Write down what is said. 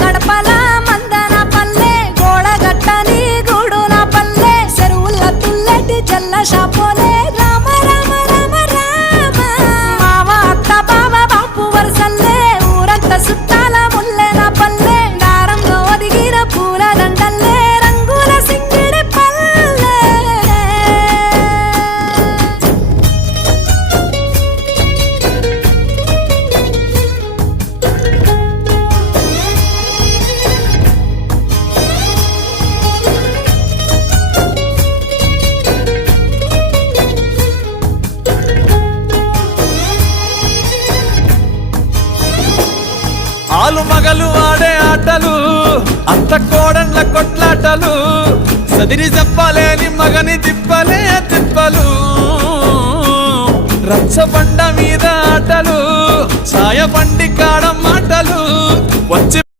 గడపల మందన పల్లె గోడగట్టని గూడు నా పల్లె చెరువుల తుల్లటి జల్ల షాపోలే రామ రామ రామ రామ మావ అత్త బావ బాపు వరసల్లే ఊరంతా సుట్టాల ముల్లె నా పల్లె దారంలో ఒదిగిన పూల దండల్లే రంగుల సింగిడి పల్లె ఆలు మగలు ఆడే ఆటలు అత్త కోడన్ల కొట్లాటలు సదిరి చెప్పలేని మగని తిప్పలే తిప్పలు రచ్చబండ మీద ఆటలు ఛాయ బండి కాడ మాటలు వచ్చి